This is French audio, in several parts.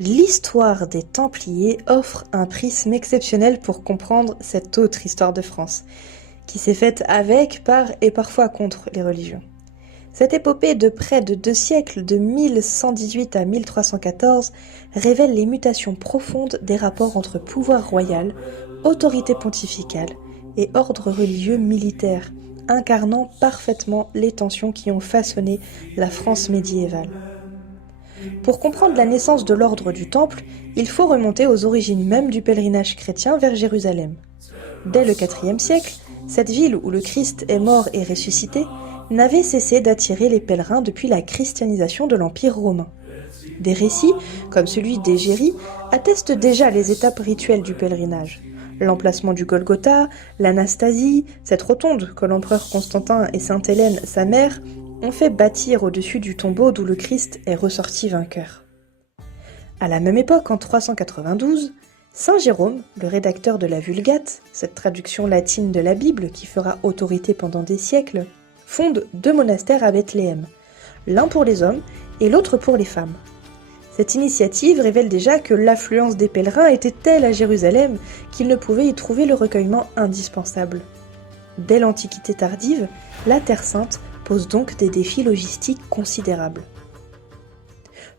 L'histoire des Templiers offre un prisme exceptionnel pour comprendre cette autre histoire de France, qui s'est faite avec, par et parfois contre les religions. Cette épopée de près de 2 siècles, de 1118 à 1314, révèle les mutations profondes des rapports entre pouvoir royal, autorité pontificale et ordre religieux militaire, incarnant parfaitement les tensions qui ont façonné la France médiévale. Pour comprendre la naissance de l'ordre du Temple, il faut remonter aux origines même du pèlerinage chrétien vers Jérusalem. Dès le IVe siècle, cette ville où le Christ est mort et ressuscité n'avait cessé d'attirer les pèlerins depuis la christianisation de l'Empire romain. Des récits, comme celui d'Égérie, attestent déjà les étapes rituelles du pèlerinage. L'emplacement du Golgotha, l'Anastasie, cette rotonde que l'empereur Constantin et sainte Hélène, sa mère, ont fait bâtir au-dessus du tombeau d'où le Christ est ressorti vainqueur. À la même époque, en 392, saint Jérôme, le rédacteur de la Vulgate, cette traduction latine de la Bible qui fera autorité pendant des siècles, fonde 2 monastères à Bethléem, l'un pour les hommes et l'autre pour les femmes. Cette initiative révèle déjà que l'affluence des pèlerins était telle à Jérusalem qu'ils ne pouvaient y trouver le recueillement indispensable. Dès l'Antiquité tardive, la Terre Sainte pose donc des défis logistiques considérables.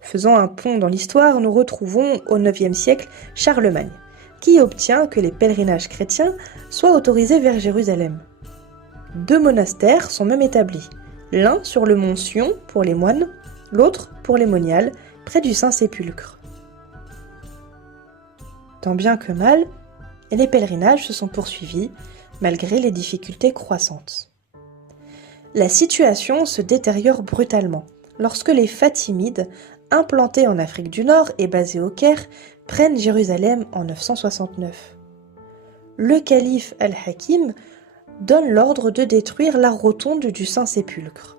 Faisant un pont dans l'histoire, nous retrouvons au IXe siècle Charlemagne, qui obtient que les pèlerinages chrétiens soient autorisés vers Jérusalem. 2 monastères sont même établis, l'un sur le mont Sion pour les moines, l'autre pour les moniales, près du Saint-Sépulcre. Tant bien que mal, les pèlerinages se sont poursuivis, malgré les difficultés croissantes. La situation se détériore brutalement lorsque les Fatimides, implantés en Afrique du Nord et basés au Caire, prennent Jérusalem en 969. Le calife Al-Hakim donne l'ordre de détruire la rotonde du Saint-Sépulcre.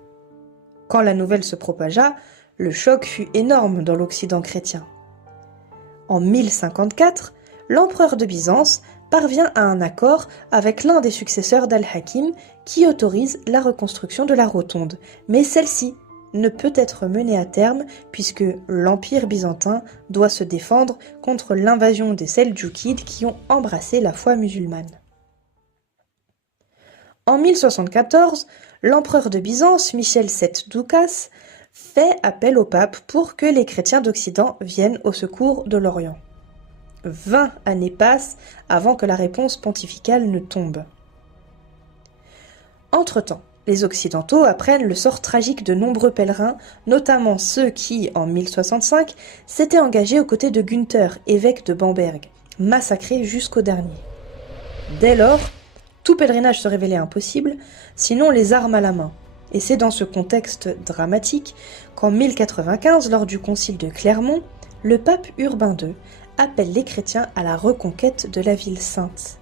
Quand la nouvelle se propagea, le choc fut énorme dans l'Occident chrétien. En 1054, l'empereur de Byzance parvient à un accord avec l'un des successeurs d'Al-Hakim qui autorise la reconstruction de la rotonde, mais celle-ci ne peut être menée à terme puisque l'Empire byzantin doit se défendre contre l'invasion des Seldjoukides qui ont embrassé la foi musulmane. En 1074, l'empereur de Byzance, Michel VII Doukas, fait appel au pape pour que les chrétiens d'Occident viennent au secours de l'Orient. 20 années passent avant que la réponse pontificale ne tombe. Entre-temps, les Occidentaux apprennent le sort tragique de nombreux pèlerins, notamment ceux qui, en 1065, s'étaient engagés aux côtés de Günther, évêque de Bamberg, massacré jusqu'au dernier. Dès lors, tout pèlerinage se révélait impossible, sinon les armes à la main. Et c'est dans ce contexte dramatique qu'en 1095, lors du concile de Clermont, le pape Urbain II appelle les chrétiens à la reconquête de la ville sainte.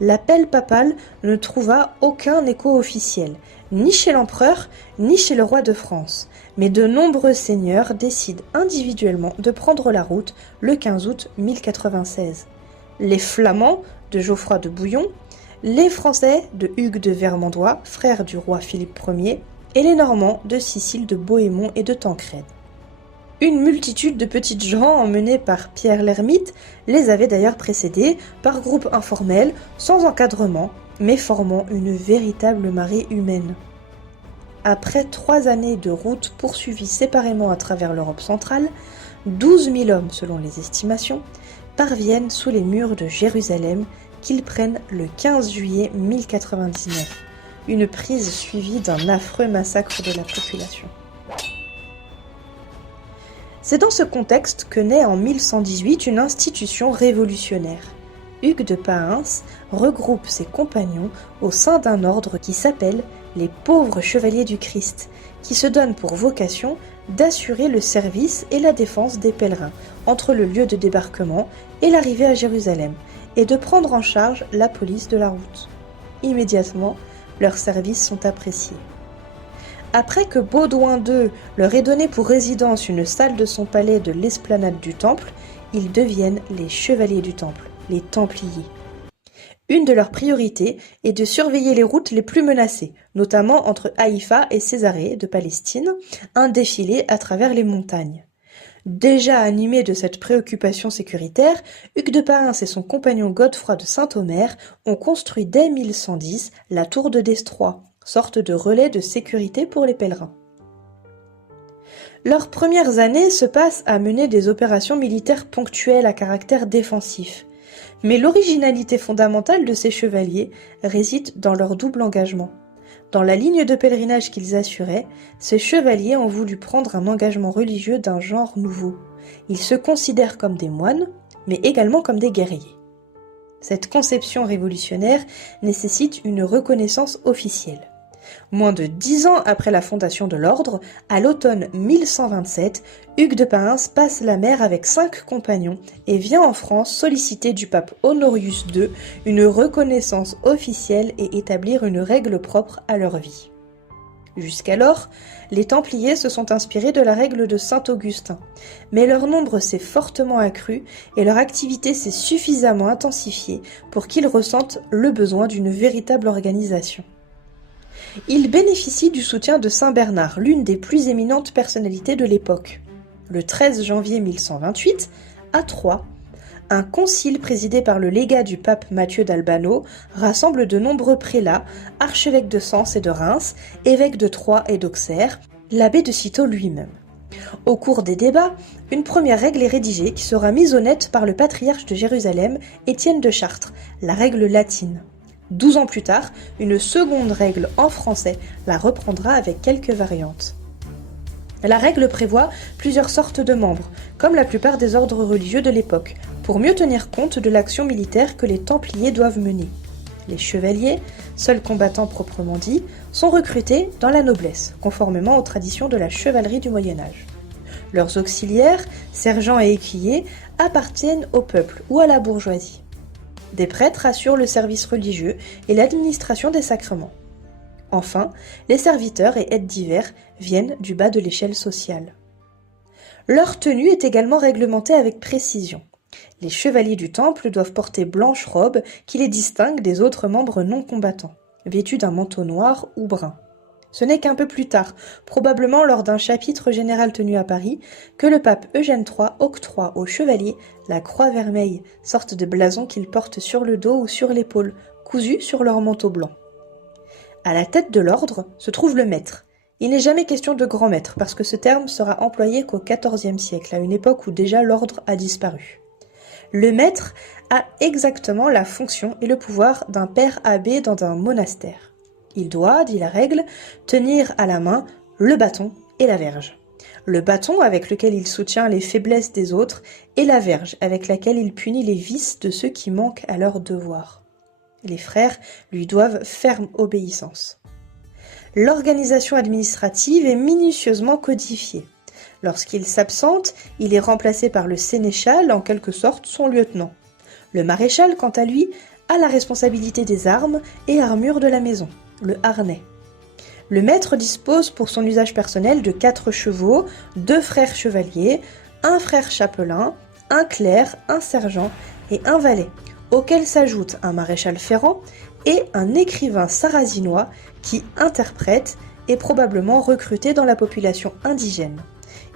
L'appel papal ne trouva aucun écho officiel, ni chez l'empereur, ni chez le roi de France, mais de nombreux seigneurs décident individuellement de prendre la route le 15 août 1096. Les Flamands de Geoffroy de Bouillon, les Français de Hugues de Vermandois, frère du roi Philippe Ier, et les Normands de Sicile de Bohémond et de Tancrède. Une multitude de petites gens emmenés par Pierre l'Ermite les avait d'ailleurs précédés par groupes informels, sans encadrement, mais formant une véritable marée humaine. Après 3 années de route poursuivies séparément à travers l'Europe centrale, 12 000 hommes, selon les estimations, parviennent sous les murs de Jérusalem qu'ils prennent le 15 juillet 1099, une prise suivie d'un affreux massacre de la population. C'est dans ce contexte que naît en 1118 une institution révolutionnaire. Hugues de Pahins regroupe ses compagnons au sein d'un ordre qui s'appelle les Pauvres Chevaliers du Christ, qui se donne pour vocation d'assurer le service et la défense des pèlerins entre le lieu de débarquement et l'arrivée à Jérusalem, et de prendre en charge la police de la route. Immédiatement, leurs services sont appréciés. Après que Baudouin II leur ait donné pour résidence une salle de son palais de l'esplanade du Temple, ils deviennent les chevaliers du Temple, les Templiers. Une de leurs priorités est de surveiller les routes les plus menacées, notamment entre Haïfa et Césarée de Palestine, un défilé à travers les montagnes. Déjà animé de cette préoccupation sécuritaire, Hugues de Pahins et son compagnon Godefroy de Saint-Omer ont construit dès 1110 la tour de Destroys, sorte de relais de sécurité pour les pèlerins. Leurs premières années se passent à mener des opérations militaires ponctuelles à caractère défensif. Mais l'originalité fondamentale de ces chevaliers réside dans leur double engagement. Dans la ligne de pèlerinage qu'ils assuraient, ces chevaliers ont voulu prendre un engagement religieux d'un genre nouveau. Ils se considèrent comme des moines, mais également comme des guerriers. Cette conception révolutionnaire nécessite une reconnaissance officielle. Moins de 10 ans après la fondation de l'ordre, à l'automne 1127, Hugues de Pahins passe la mer avec 5 compagnons et vient en France solliciter du pape Honorius II une reconnaissance officielle et établir une règle propre à leur vie. Jusqu'alors, les Templiers se sont inspirés de la règle de saint Augustin, mais leur nombre s'est fortement accru et leur activité s'est suffisamment intensifiée pour qu'ils ressentent le besoin d'une véritable organisation. Ils bénéficient du soutien de saint Bernard, l'une des plus éminentes personnalités de l'époque. Le 13 janvier 1128, à Troyes, un concile présidé par le légat du pape Matthieu d'Albano rassemble de nombreux prélats, archevêques de Sens et de Reims, évêques de Troyes et d'Auxerre, l'abbé de Cîteaux lui-même. Au cours des débats, une première règle est rédigée qui sera mise au net par le patriarche de Jérusalem, Étienne de Chartres, la règle latine. 12 ans plus tard, une seconde règle en français la reprendra avec quelques variantes. La règle prévoit plusieurs sortes de membres, comme la plupart des ordres religieux de l'époque, pour mieux tenir compte de l'action militaire que les Templiers doivent mener. Les chevaliers, seuls combattants proprement dit, sont recrutés dans la noblesse, conformément aux traditions de la chevalerie du Moyen-Âge. Leurs auxiliaires, sergents et écuyers, appartiennent au peuple ou à la bourgeoisie. Des prêtres assurent le service religieux et l'administration des sacrements. Enfin, les serviteurs et aides divers viennent du bas de l'échelle sociale. Leur tenue est également réglementée avec précision. Les chevaliers du Temple doivent porter blanche robe qui les distingue des autres membres non combattants, vêtus d'un manteau noir ou brun. Ce n'est qu'un peu plus tard, probablement lors d'un chapitre général tenu à Paris, que le pape Eugène III octroie aux chevaliers la croix vermeille, sorte de blason qu'ils portent sur le dos ou sur l'épaule, cousu sur leur manteau blanc. À la tête de l'ordre se trouve le maître. Il n'est jamais question de grand maître, parce que ce terme sera employé qu'au XIVe siècle, à une époque où déjà l'ordre a disparu. Le maître a exactement la fonction et le pouvoir d'un père abbé dans un monastère. Il doit, dit la règle, tenir à la main le bâton et la verge. Le bâton avec lequel il soutient les faiblesses des autres et la verge avec laquelle il punit les vices de ceux qui manquent à leurs devoirs. Les frères lui doivent ferme obéissance. L'organisation administrative est minutieusement codifiée. Lorsqu'il s'absente, il est remplacé par le sénéchal, en quelque sorte son lieutenant. Le maréchal, quant à lui, a la responsabilité des armes et armures de la maison, le harnais. Le maître dispose pour son usage personnel de 4 chevaux, 2 frères chevaliers, un frère chapelain, un clerc, un sergent et un valet, auquel s'ajoute un maréchal ferrant et un écrivain sarrasinois qui interprète et probablement recruté dans la population indigène.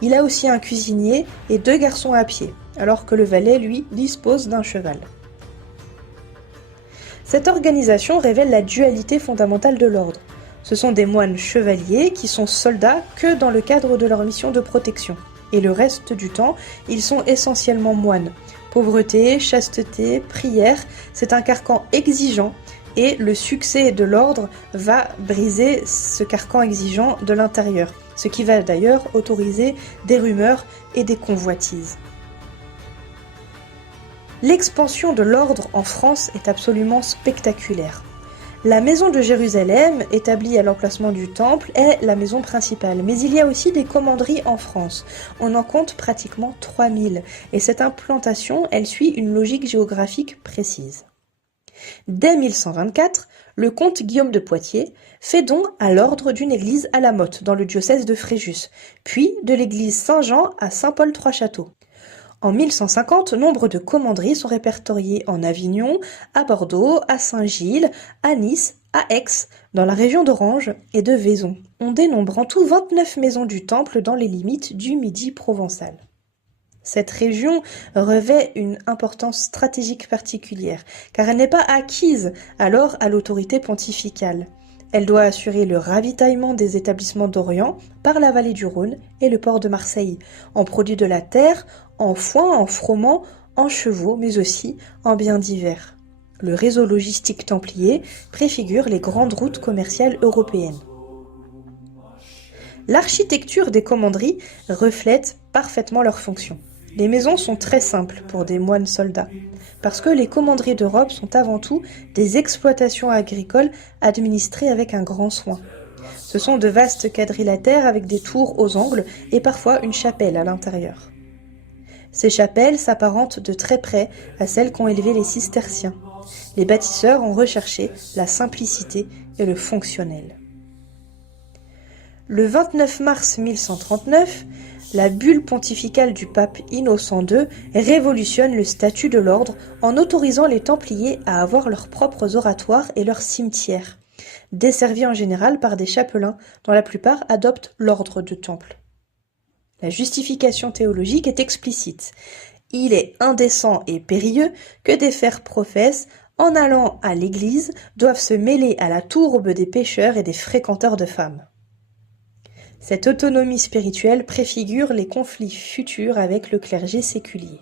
Il a aussi un cuisinier et 2 garçons à pied, alors que le valet, lui, dispose d'un cheval. Cette organisation révèle la dualité fondamentale de l'ordre. Ce sont des moines chevaliers qui sont soldats que dans le cadre de leur mission de protection. Et le reste du temps, ils sont essentiellement moines. Pauvreté, chasteté, prière, c'est un carcan exigeant et le succès de l'ordre va briser ce carcan exigeant de l'intérieur, ce qui va d'ailleurs autoriser des rumeurs et des convoitises. L'expansion de l'ordre en France est absolument spectaculaire. La maison de Jérusalem, établie à l'emplacement du temple, est la maison principale, mais il y a aussi des commanderies en France. On en compte pratiquement 3000, et cette implantation, elle suit une logique géographique précise. Dès 1124, le comte Guillaume de Poitiers fait don à l'ordre d'une église à La Motte, dans le diocèse de Fréjus, puis de l'église Saint-Jean à Saint-Paul-Trois-Châteaux. En 1150, nombre de commanderies sont répertoriées en Avignon, à Bordeaux, à Saint-Gilles, à Nice, à Aix, dans la région d'Orange et de Vaison. On dénombre en tout 29 maisons du Temple dans les limites du Midi provençal. Cette région revêt une importance stratégique particulière, car elle n'est pas acquise alors à l'autorité pontificale. Elle doit assurer le ravitaillement des établissements d'Orient par la vallée du Rhône et le port de Marseille, en produits de la terre, en foin, en froment, en chevaux, mais aussi en biens divers. Le réseau logistique templier préfigure les grandes routes commerciales européennes. L'architecture des commanderies reflète parfaitement leur fonction. Les maisons sont très simples pour des moines soldats, parce que les commanderies d'Europe sont avant tout des exploitations agricoles administrées avec un grand soin. Ce sont de vastes quadrilatères avec des tours aux angles et parfois une chapelle à l'intérieur. Ces chapelles s'apparentent de très près à celles qu'ont élevées les cisterciens. Les bâtisseurs ont recherché la simplicité et le fonctionnel. Le 29 mars 1139, la bulle pontificale du pape Innocent II révolutionne le statut de l'ordre en autorisant les Templiers à avoir leurs propres oratoires et leurs cimetières, desservis en général par des chapelains dont la plupart adoptent l'ordre de Temple. La justification théologique est explicite. Il est indécent et périlleux que des frères professes, en allant à l'église, doivent se mêler à la tourbe des pécheurs et des fréquenteurs de femmes. Cette autonomie spirituelle préfigure les conflits futurs avec le clergé séculier.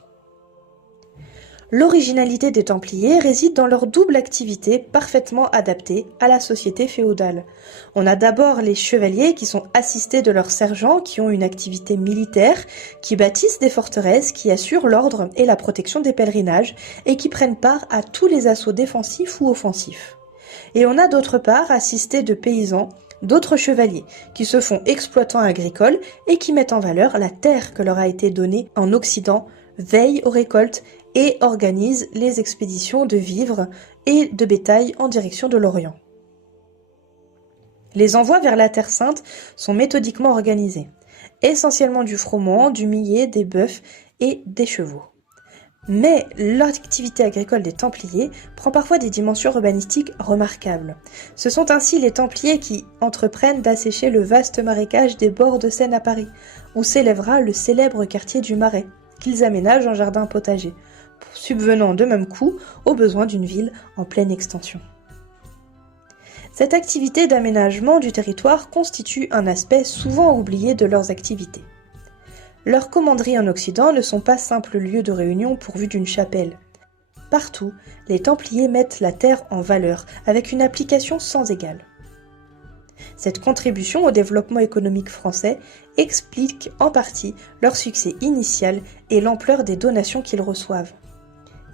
L'originalité des Templiers réside dans leur double activité parfaitement adaptée à la société féodale. On a d'abord les chevaliers qui sont assistés de leurs sergents qui ont une activité militaire, qui bâtissent des forteresses, qui assurent l'ordre et la protection des pèlerinages et qui prennent part à tous les assauts défensifs ou offensifs. Et on a d'autre part assistés de paysans, d'autres chevaliers qui se font exploitants agricoles et qui mettent en valeur la terre que leur a été donnée en Occident, veillent aux récoltes et organisent les expéditions de vivres et de bétail en direction de l'Orient. Les envois vers la Terre Sainte sont méthodiquement organisés, essentiellement du froment, du millet, des bœufs et des chevaux. Mais l'activité agricole des Templiers prend parfois des dimensions urbanistiques remarquables. Ce sont ainsi les Templiers qui entreprennent d'assécher le vaste marécage des bords de Seine à Paris, où s'élèvera le célèbre quartier du Marais, qu'ils aménagent en jardin potager, subvenant de même coup aux besoins d'une ville en pleine extension. Cette activité d'aménagement du territoire constitue un aspect souvent oublié de leurs activités. Leurs commanderies en Occident ne sont pas simples lieux de réunion pourvus d'une chapelle. Partout, les Templiers mettent la terre en valeur avec une application sans égale. Cette contribution au développement économique français explique en partie leur succès initial et l'ampleur des donations qu'ils reçoivent.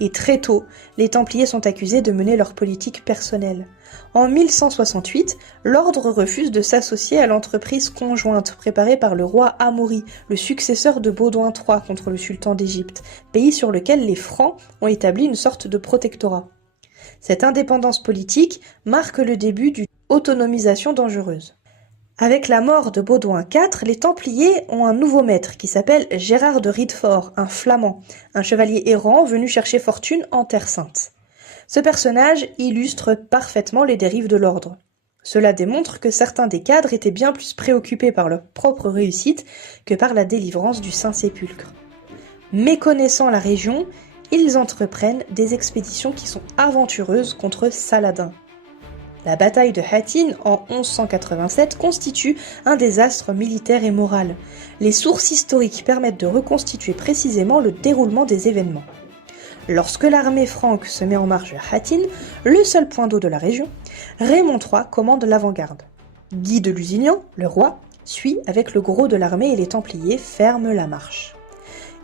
Et très tôt, les Templiers sont accusés de mener leur politique personnelle. En 1168, l'ordre refuse de s'associer à l'entreprise conjointe préparée par le roi Amaury, le successeur de Baudouin III contre le sultan d'Égypte, pays sur lequel les Francs ont établi une sorte de protectorat. Cette indépendance politique marque le début d'une autonomisation dangereuse. Avec la mort de Baudouin IV, les Templiers ont un nouveau maître qui s'appelle Gérard de Ridefort, un Flamand, un chevalier errant venu chercher fortune en Terre Sainte. Ce personnage illustre parfaitement les dérives de l'ordre. Cela démontre que certains des cadres étaient bien plus préoccupés par leur propre réussite que par la délivrance du Saint-Sépulcre. Méconnaissant la région, ils entreprennent des expéditions qui sont aventureuses contre Saladin. La bataille de Hattin en 1187 constitue un désastre militaire et moral. Les sources historiques permettent de reconstituer précisément le déroulement des événements. Lorsque l'armée franque se met en marche vers Hattin, le seul point d'eau de la région, Raymond III commande l'avant-garde. Guy de Lusignan, le roi, suit avec le gros de l'armée et les Templiers ferment la marche.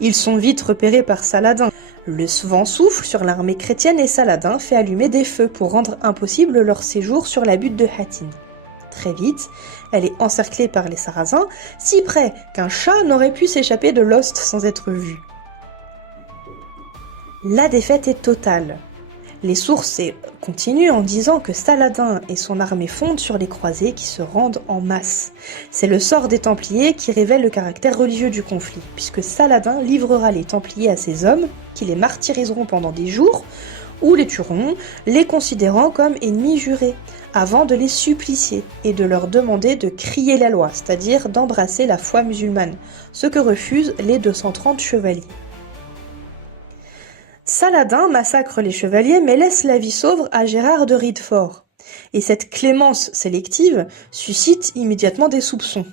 Ils sont vite repérés par Saladin. Le vent souffle sur l'armée chrétienne et Saladin fait allumer des feux pour rendre impossible leur séjour sur la butte de Hattin. Très vite, elle est encerclée par les Sarrasins, si près qu'un chat n'aurait pu s'échapper de l'ost sans être vu. La défaite est totale. Les sources continuent en disant que Saladin et son armée fondent sur les croisés qui se rendent en masse. C'est le sort des Templiers qui révèle le caractère religieux du conflit, puisque Saladin livrera les Templiers à ses hommes, qui les martyriseront pendant des jours, ou les tueront, les considérant comme ennemis jurés, avant de les supplicier et de leur demander de crier la loi, c'est-à-dire d'embrasser la foi musulmane, ce que refusent les 230 chevaliers. Saladin massacre les chevaliers mais laisse la vie sauve à Gérard de Riedefort. Et cette clémence sélective suscite immédiatement des soupçons.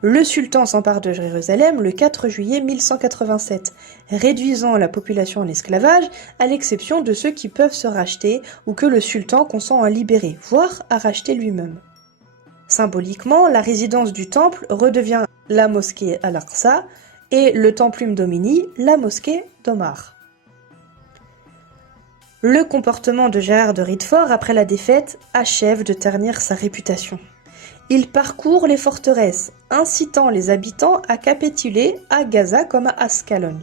Le sultan s'empare de Jérusalem le 4 juillet 1187, réduisant la population en esclavage, à l'exception de ceux qui peuvent se racheter ou que le sultan consent à libérer, voire à racheter lui-même. Symboliquement, la résidence du temple redevient la mosquée Al-Aqsa et le Templum Domini, la mosquée d'Omar. Le comportement de Gérard de Riedefort après la défaite achève de ternir sa réputation. Il parcourt les forteresses, incitant les habitants à capituler à Gaza comme à Ascalon.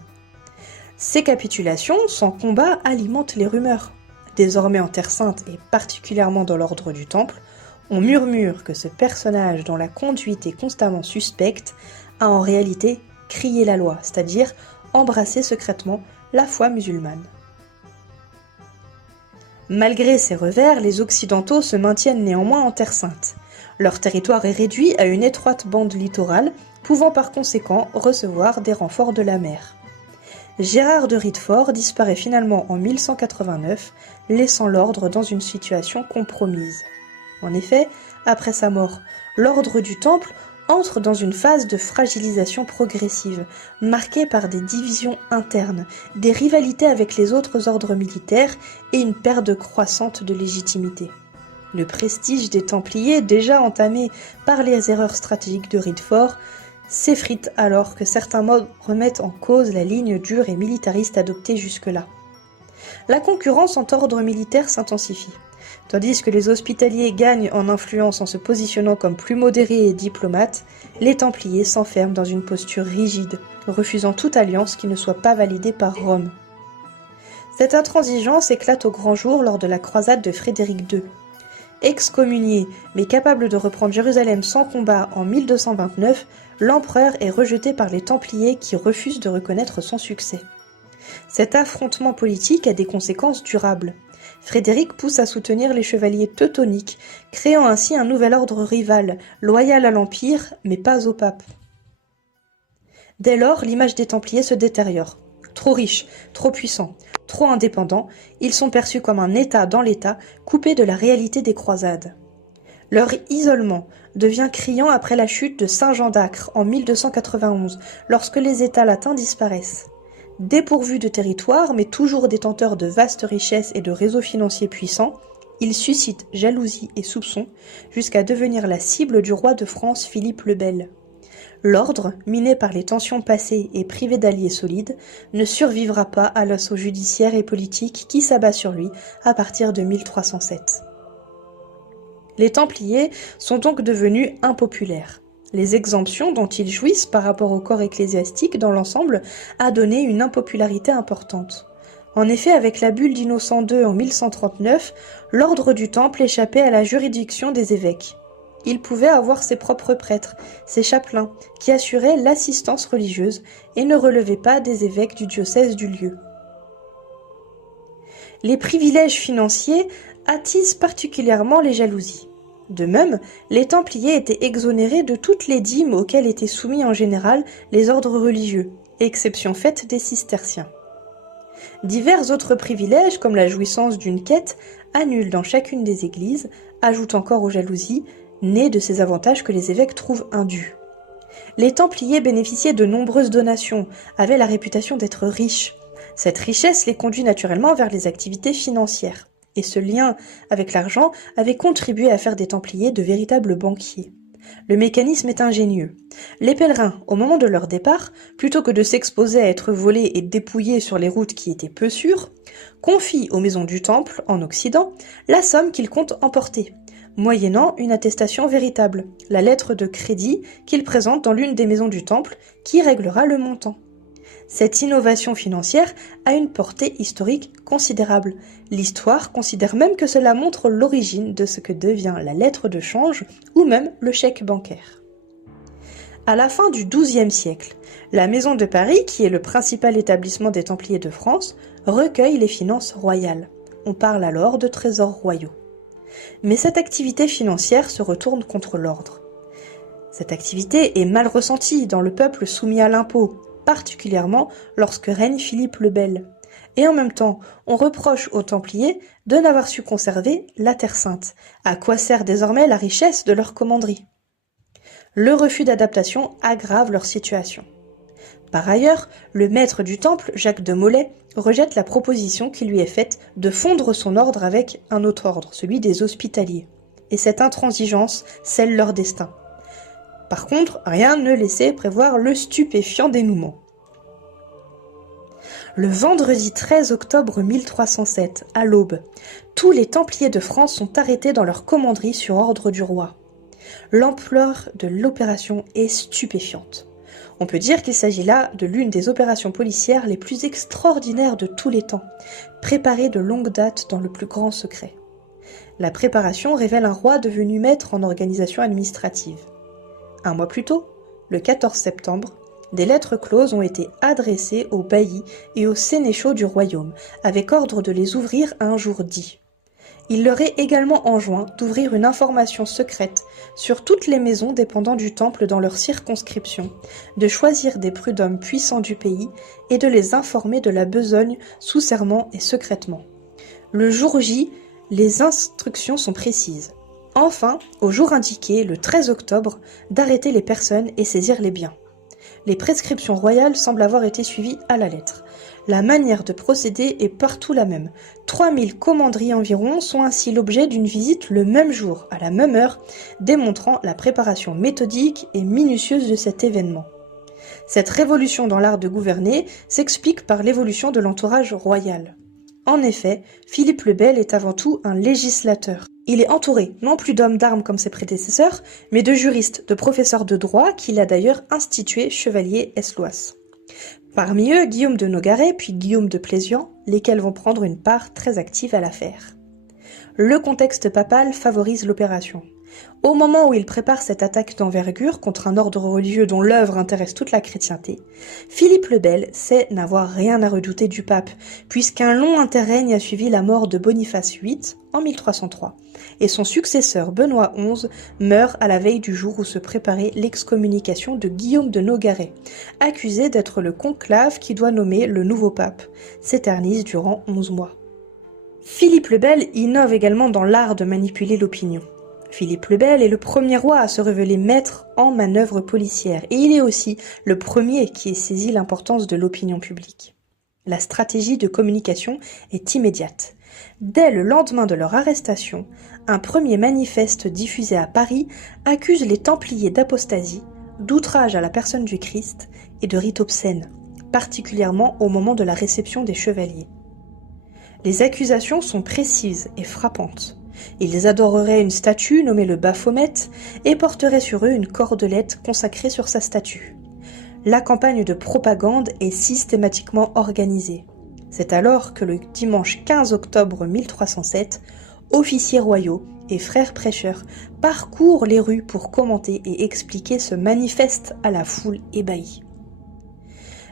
Ces capitulations, sans combat, alimentent les rumeurs. Désormais en Terre Sainte et particulièrement dans l'ordre du Temple, on murmure que ce personnage dont la conduite est constamment suspecte a en réalité crié la loi, c'est-à-dire embrassé secrètement la foi musulmane. Malgré ces revers, les Occidentaux se maintiennent néanmoins en Terre Sainte. Leur territoire est réduit à une étroite bande littorale, pouvant par conséquent recevoir des renforts de la mer. Gérard de Riedefort disparaît finalement en 1189, laissant l'ordre dans une situation compromise. En effet, après sa mort, l'ordre du Temple entre dans une phase de fragilisation progressive, marquée par des divisions internes, des rivalités avec les autres ordres militaires et une perte croissante de légitimité. Le prestige des Templiers, déjà entamé par les erreurs stratégiques de Riedefort, s'effrite alors que certains modes remettent en cause la ligne dure et militariste adoptée jusque-là. La concurrence entre ordres militaires s'intensifie. Tandis que les hospitaliers gagnent en influence en se positionnant comme plus modérés et diplomates, les Templiers s'enferment dans une posture rigide, refusant toute alliance qui ne soit pas validée par Rome. Cette intransigeance éclate au grand jour lors de la croisade de Frédéric II. Excommunié, mais capable de reprendre Jérusalem sans combat en 1229, l'empereur est rejeté par les Templiers qui refusent de reconnaître son succès. Cet affrontement politique a des conséquences durables. Frédéric pousse à soutenir les chevaliers teutoniques, créant ainsi un nouvel ordre rival, loyal à l'Empire, mais pas au pape. Dès lors, l'image des Templiers se détériore. Trop riches, trop puissants, trop indépendants, ils sont perçus comme un État dans l'État, coupé de la réalité des croisades. Leur isolement devient criant après la chute de Saint-Jean d'Acre en 1291, lorsque les États latins disparaissent. Dépourvus de territoire, mais toujours détenteurs de vastes richesses et de réseaux financiers puissants, ils suscitent jalousie et soupçons, jusqu'à devenir la cible du roi de France Philippe le Bel. L'ordre, miné par les tensions passées et privé d'alliés solides, ne survivra pas à l'assaut judiciaire et politique qui s'abat sur lui à partir de 1307. Les Templiers sont donc devenus impopulaires. Les exemptions dont ils jouissent par rapport au corps ecclésiastique dans l'ensemble a donné une impopularité importante. En effet, avec la bulle d'Innocent II en 1139, l'ordre du Temple échappait à la juridiction des évêques. Il pouvait avoir ses propres prêtres, ses chapelains, qui assuraient l'assistance religieuse et ne relevaient pas des évêques du diocèse du lieu. Les privilèges financiers attisent particulièrement les jalousies. De même, les Templiers étaient exonérés de toutes les dîmes auxquelles étaient soumis en général les ordres religieux, exception faite des cisterciens. Divers autres privilèges, comme la jouissance d'une quête, annulent dans chacune des églises, ajoutent encore aux jalousies, nées de ces avantages que les évêques trouvent indus. Les Templiers bénéficiaient de nombreuses donations, avaient la réputation d'être riches. Cette richesse les conduit naturellement vers les activités financières. Et ce lien avec l'argent avait contribué à faire des Templiers de véritables banquiers. Le mécanisme est ingénieux. Les pèlerins, au moment de leur départ, plutôt que de s'exposer à être volés et dépouillés sur les routes qui étaient peu sûres, confient aux maisons du Temple, en Occident, la somme qu'ils comptent emporter, moyennant une attestation véritable, la lettre de crédit qu'ils présentent dans l'une des maisons du Temple, qui réglera le montant. Cette innovation financière a une portée historique considérable. L'histoire considère même que cela montre l'origine de ce que devient la lettre de change ou même le chèque bancaire. À la fin du XIIe siècle, la Maison de Paris, qui est le principal établissement des Templiers de France, recueille les finances royales. On parle alors de trésors royaux. Mais cette activité financière se retourne contre l'ordre. Cette activité est mal ressentie dans le peuple soumis à l'impôt, particulièrement lorsque règne Philippe le Bel. Et en même temps, on reproche aux Templiers de n'avoir su conserver la Terre Sainte. À quoi sert désormais la richesse de leur commanderie ? Le refus d'adaptation aggrave leur situation. Par ailleurs, le maître du temple, Jacques de Molay, rejette la proposition qui lui est faite de fondre son ordre avec un autre ordre, celui des Hospitaliers. Et cette intransigeance scelle leur destin. Par contre, rien ne laissait prévoir le stupéfiant dénouement. Le vendredi 13 octobre 1307, à l'aube, tous les Templiers de France sont arrêtés dans leur commanderie sur ordre du roi. L'ampleur de l'opération est stupéfiante. On peut dire qu'il s'agit là de l'une des opérations policières les plus extraordinaires de tous les temps, préparée de longue date dans le plus grand secret. La préparation révèle un roi devenu maître en organisation administrative. Un mois plus tôt, le 14 septembre, des lettres closes ont été adressées aux baillis et aux sénéchaux du royaume, avec ordre de les ouvrir un jour dit. Il leur est également enjoint d'ouvrir une information secrète sur toutes les maisons dépendant du temple dans leur circonscription, de choisir des prud'hommes puissants du pays et de les informer de la besogne sous serment et secrètement. Le jour J, les instructions sont précises. Enfin, au jour indiqué, le 13 octobre, d'arrêter les personnes et saisir les biens. Les prescriptions royales semblent avoir été suivies à la lettre. La manière de procéder est partout la même. 3000 commanderies environ sont ainsi l'objet d'une visite le même jour, à la même heure, démontrant la préparation méthodique et minutieuse de cet événement. Cette révolution dans l'art de gouverner s'explique par l'évolution de l'entourage royal. En effet, Philippe le Bel est avant tout un législateur. Il est entouré non plus d'hommes d'armes comme ses prédécesseurs, mais de juristes, de professeurs de droit qu'il a d'ailleurs institués chevaliers eslois. Parmi eux, Guillaume de Nogaret puis Guillaume de Plézian, lesquels vont prendre une part très active à l'affaire. Le contexte papal favorise l'opération. Au moment où il prépare cette attaque d'envergure contre un ordre religieux dont l'œuvre intéresse toute la chrétienté, Philippe le Bel sait n'avoir rien à redouter du pape, puisqu'un long interrègne a suivi la mort de Boniface VIII en 1303, et son successeur Benoît XI meurt à la veille du jour où se préparait l'excommunication de Guillaume de Nogaret, accusé d'être le conclave qui doit nommer le nouveau pape, s'éternise durant 11 mois. Philippe le Bel innove également dans l'art de manipuler l'opinion. Philippe le Bel est le premier roi à se révéler maître en manœuvres policières, et il est aussi le premier qui ait saisi l'importance de l'opinion publique. La stratégie de communication est immédiate. Dès le lendemain de leur arrestation, un premier manifeste diffusé à Paris accuse les Templiers d'apostasie, d'outrage à la personne du Christ et de rites obscènes, particulièrement au moment de la réception des chevaliers. Les accusations sont précises et frappantes. Ils adoreraient une statue nommée le Baphomet et porteraient sur eux une cordelette consacrée sur sa statue. La campagne de propagande est systématiquement organisée. C'est alors que le dimanche 15 octobre 1307, officiers royaux et frères prêcheurs parcourent les rues pour commenter et expliquer ce manifeste à la foule ébahie.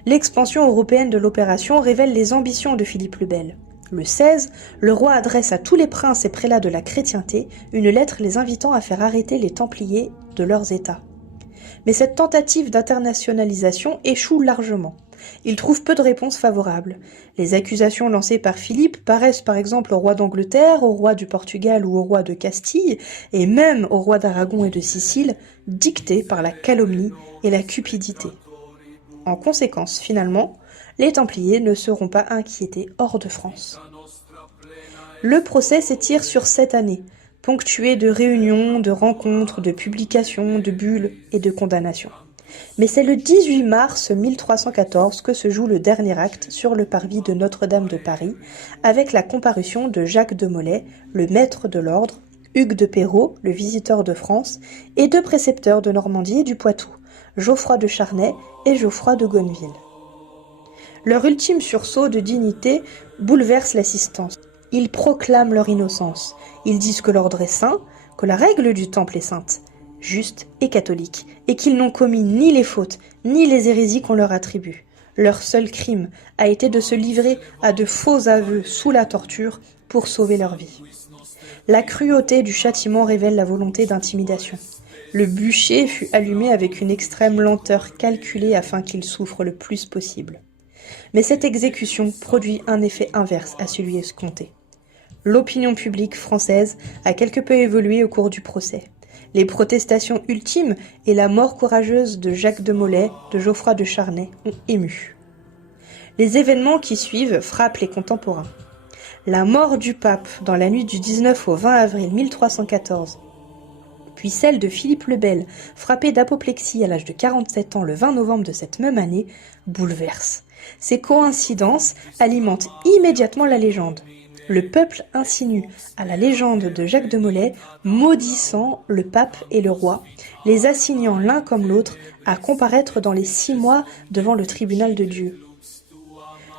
L'expansion européenne de l'opération révèle les ambitions de Philippe le Bel. Le 16, le roi adresse à tous les princes et prélats de la chrétienté une lettre les invitant à faire arrêter les Templiers de leurs États. Mais cette tentative d'internationalisation échoue largement. Il trouve peu de réponses favorables. Les accusations lancées par Philippe paraissent par exemple au roi d'Angleterre, au roi du Portugal ou au roi de Castille, et même au roi d'Aragon et de Sicile, dictées par la calomnie et la cupidité. En conséquence, finalement, les Templiers ne seront pas inquiétés hors de France. Le procès s'étire sur 7 années, ponctué de réunions, de rencontres, de publications, de bulles et de condamnations. Mais c'est le 18 mars 1314 que se joue le dernier acte sur le parvis de Notre-Dame de Paris, avec la comparution de Jacques de Molay, le maître de l'ordre, Hugues de Perrot, le visiteur de France, et 2 précepteurs de Normandie et du Poitou, Geoffroy de Charnay et Geoffroy de Gonneville. Leur ultime sursaut de dignité bouleverse l'assistance. Ils proclament leur innocence. Ils disent que l'ordre est saint, que la règle du temple est sainte. justes et catholiques, et qu'ils n'ont commis ni les fautes, ni les hérésies qu'on leur attribue. Leur seul crime a été de se livrer à de faux aveux sous la torture pour sauver leur vie. La cruauté du châtiment révèle la volonté d'intimidation. Le bûcher fut allumé avec une extrême lenteur calculée afin qu'il souffre le plus possible. Mais cette exécution produit un effet inverse à celui escompté. L'opinion publique française a quelque peu évolué au cours du procès. Les protestations ultimes et la mort courageuse de Jacques de Molay, de Geoffroy de Charnay ont ému. Les événements qui suivent frappent les contemporains. La mort du pape dans la nuit du 19 au 20 avril 1314, puis celle de Philippe le Bel, frappé d'apoplexie à l'âge de 47 ans le 20 novembre de cette même année, bouleversent. Ces coïncidences alimentent immédiatement la légende. Le peuple insinue à la légende de Jacques de Molay, maudissant le pape et le roi, les assignant l'un comme l'autre à comparaître dans les 6 mois devant le tribunal de Dieu.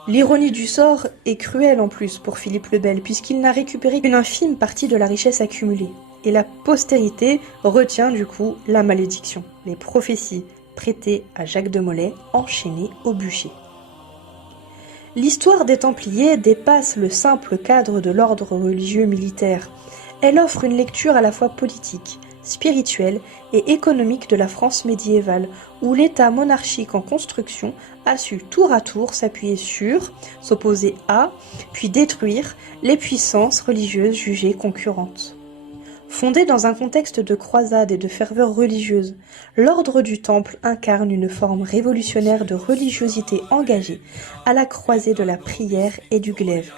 L'ironie du sort est cruelle en plus pour Philippe le Bel, puisqu'il n'a récupéré qu'une infime partie de la richesse accumulée. Et la postérité retient du coup la malédiction, les prophéties prêtées à Jacques de Molay, enchaîné au bûcher. L'histoire des Templiers dépasse le simple cadre de l'ordre religieux militaire. Elle offre une lecture à la fois politique, spirituelle et économique de la France médiévale, où l'État monarchique en construction a su tour à tour s'appuyer sur, s'opposer à, puis détruire les puissances religieuses jugées concurrentes. Fondé dans un contexte de croisade et de ferveur religieuse, l'ordre du Temple incarne une forme révolutionnaire de religiosité engagée à la croisée de la prière et du glaive.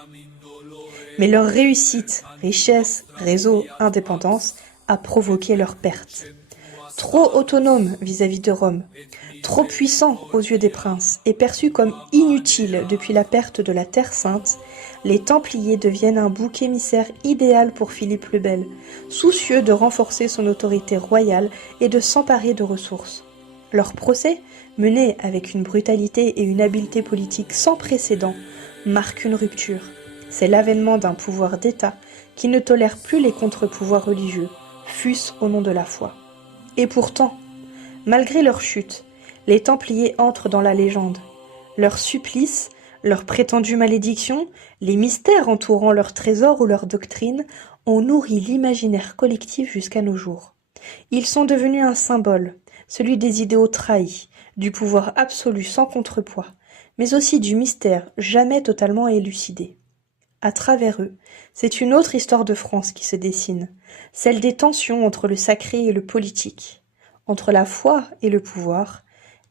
Mais leur réussite, richesse, réseau, indépendance a provoqué leur perte. Trop autonome vis-à-vis de Rome, trop puissant aux yeux des princes et perçu comme inutile depuis la perte de la Terre Sainte, les Templiers deviennent un bouc émissaire idéal pour Philippe le Bel, soucieux de renforcer son autorité royale et de s'emparer de ressources. Leur procès, mené avec une brutalité et une habileté politique sans précédent, marque une rupture. C'est l'avènement d'un pouvoir d'État qui ne tolère plus les contre-pouvoirs religieux, fût-ce au nom de la foi. Et pourtant, malgré leur chute, les Templiers entrent dans la légende. Leur supplice, leur prétendue malédiction, les mystères entourant leurs trésors ou leurs doctrines ont nourri l'imaginaire collectif jusqu'à nos jours. Ils sont devenus un symbole, celui des idéaux trahis, du pouvoir absolu sans contrepoids, mais aussi du mystère jamais totalement élucidé. À travers eux, c'est une autre histoire de France qui se dessine, celle des tensions entre le sacré et le politique, entre la foi et le pouvoir,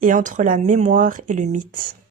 et entre la mémoire et le mythe.